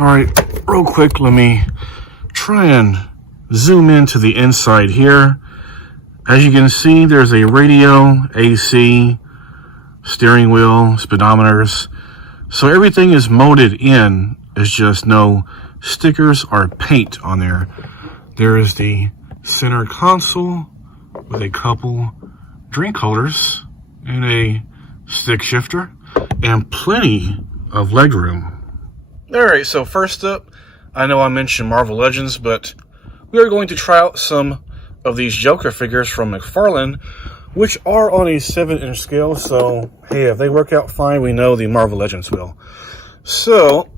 All right, real quick, let me try and zoom into the inside here. As you can see, there's a radio, AC, steering wheel, speedometers. So everything is molded in. It's just no stickers or paint on there. There is the center console with a couple drink holders and a stick shifter and plenty of leg room. All right, so first up, I know I mentioned Marvel Legends, but we are going to try out some of these Joker figures from McFarlane, which are on a 7-inch scale. So, hey, if they work out fine, we know the Marvel Legends will. So,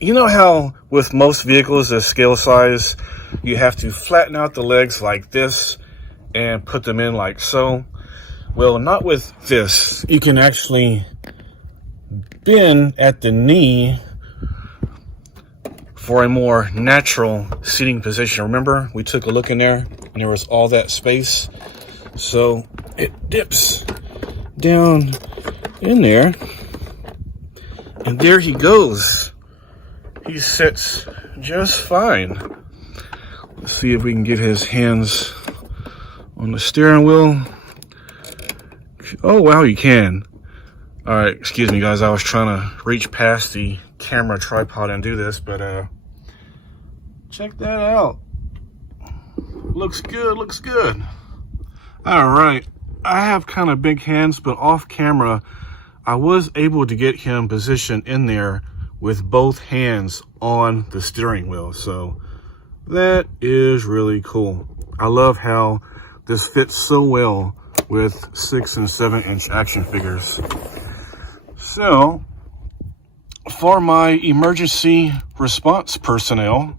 you know how with most vehicles, the scale size, you have to flatten out the legs like this and put them in like so? Well, not with this. You can actually bend at the knee for a more natural seating position. Remember, we took a look in there and there was all that space. So it dips down in there. And there he goes. He sits just fine. Let's see if we can get his hands on the steering wheel. Oh, wow, you can. All right, excuse me, guys. I was trying to reach past the camera tripod and do this, but check that out. Looks good, looks good. All right, I have kind of big hands, but off camera, I was able to get him positioned in there with both hands on the steering wheel. So that is really cool. I love how this fits so well with 6 and 7-inch action figures. So for my emergency response personnel,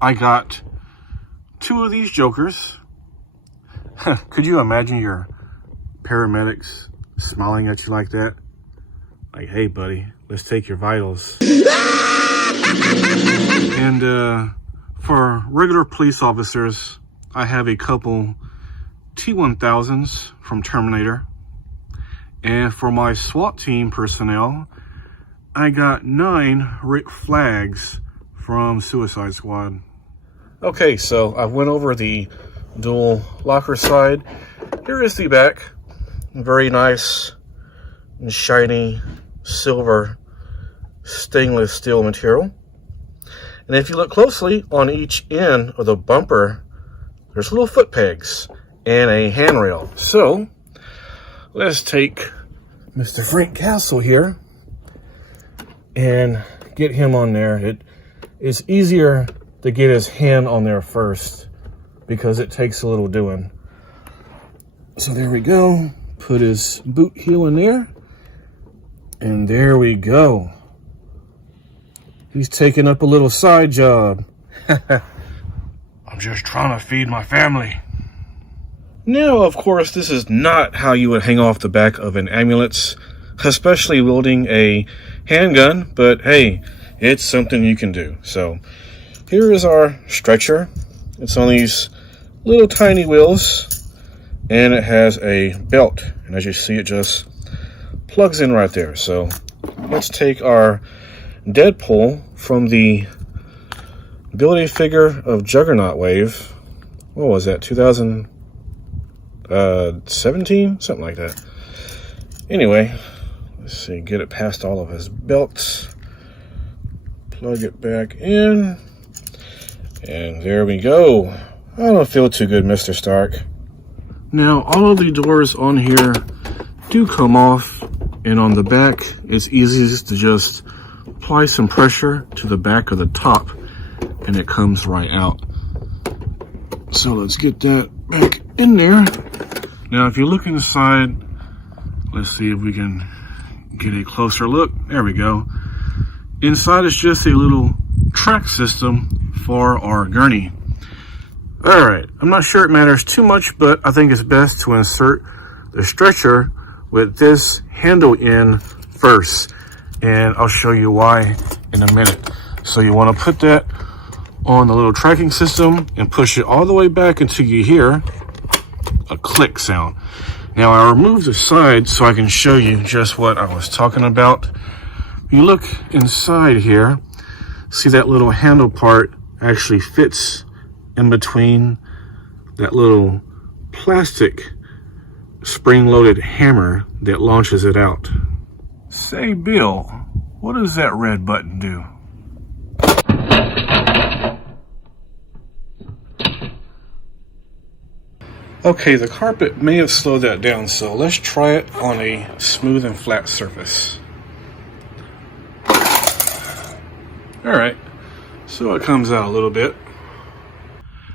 I got 2 of these Jokers. Could you imagine your paramedics smiling at you like that? Like, hey, buddy, let's take your vitals. And for regular police officers, I have a couple T-1000s from Terminator. And for my SWAT team personnel, I got 9 Rick Flags from Suicide Squad. Okay, so I went over the dual locker side. Here is the back. Very nice and shiny silver stainless steel material. And if you look closely, on each end of the bumper, there's little foot pegs and a handrail. So let's take Mr. Frank Castle here and get him on there. It's easier to get his hand on there first because it takes a little doing. So there we go. Put his boot heel in there. And there we go. He's taking up a little side job. I'm just trying to feed my family. Now, of course, this is not how you would hang off the back of an ambulance, especially wielding a handgun, but hey, it's something you can do. So here is our stretcher. It's on these little tiny wheels, and it has a belt. And as you see, it just plugs in right there. So let's take our Deadpool from the Build-A figure of Juggernaut Wave. What was that, 2017? Something like that. Anyway, let's see, get it past all of his belts. Plug it back in. And there we go. I don't feel too good, Mr. Stark. Now, all of the doors on here do come off, and on the back, it's easiest to just apply some pressure to the back of the top, and it comes right out. So let's get that back in there. Now, if you look inside, let's see if we can get a closer look. There we go. Inside is just a little track system for our gurney. All right, I'm not sure it matters too much, but I think it's best to insert the stretcher with this handle in first, and I'll show you why in a minute. So you want to put that on the little tracking system and push it all the way back until you hear a click sound. Now I removed the side so I can show you just what I was talking about. You look inside here, See, that little handle part actually fits in between that little plastic spring-loaded hammer that launches it out. Say, Bill, what does that red button do? Okay, the carpet may have slowed that down, so let's try it on a smooth and flat surface. Alright, so it comes out a little bit.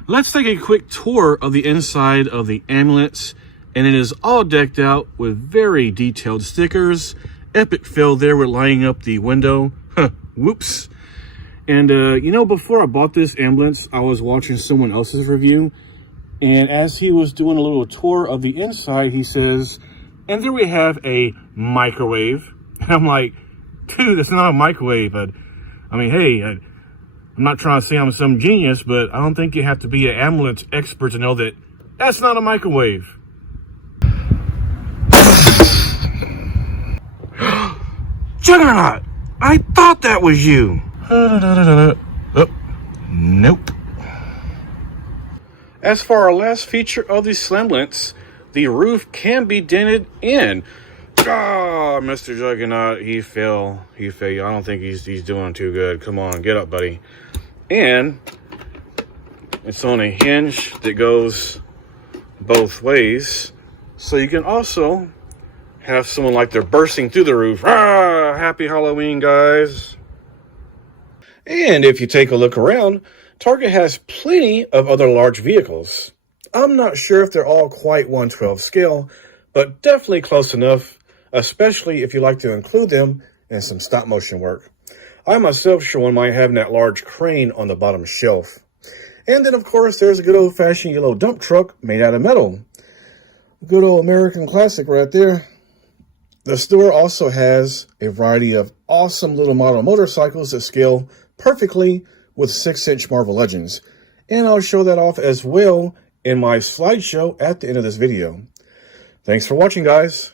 Let's take a quick tour of the inside of the ambulance, and it is all decked out with very detailed stickers. Epic fail there with lining up the window. Whoops. And you know, before I bought this ambulance, I was watching someone else's review, and as he was doing a little tour of the inside, he says, and there we have a microwave. And I'm like, dude, it's not a microwave. I mean, hey, I'm not trying to say I'm some genius, but I don't think you have to be an ambulance expert to know that that's not a microwave. Juggernaut! I thought that was you! Oh, nope. As for our last feature of the Slambulance, the roof can be dented in. Ah, Mr. Juggernaut, he fell. I don't think he's doing too good. Come on, get up, buddy. And it's on a hinge that goes both ways. So you can also have someone like they're bursting through the roof. Ah, happy Halloween, guys. And if you take a look around, Target has plenty of other large vehicles. I'm not sure if they're all quite 1/12 scale, but definitely close enough, especially if you like to include them in some stop motion work. I myself sure wouldn't mind having that large crane on the bottom shelf. And then, of course, there's a good old-fashioned yellow dump truck made out of metal. Good old American classic right there. The store also has a variety of awesome little model motorcycles that scale perfectly with 6-inch Marvel Legends. And I'll show that off as well in my slideshow at the end of this video. Thanks for watching, guys.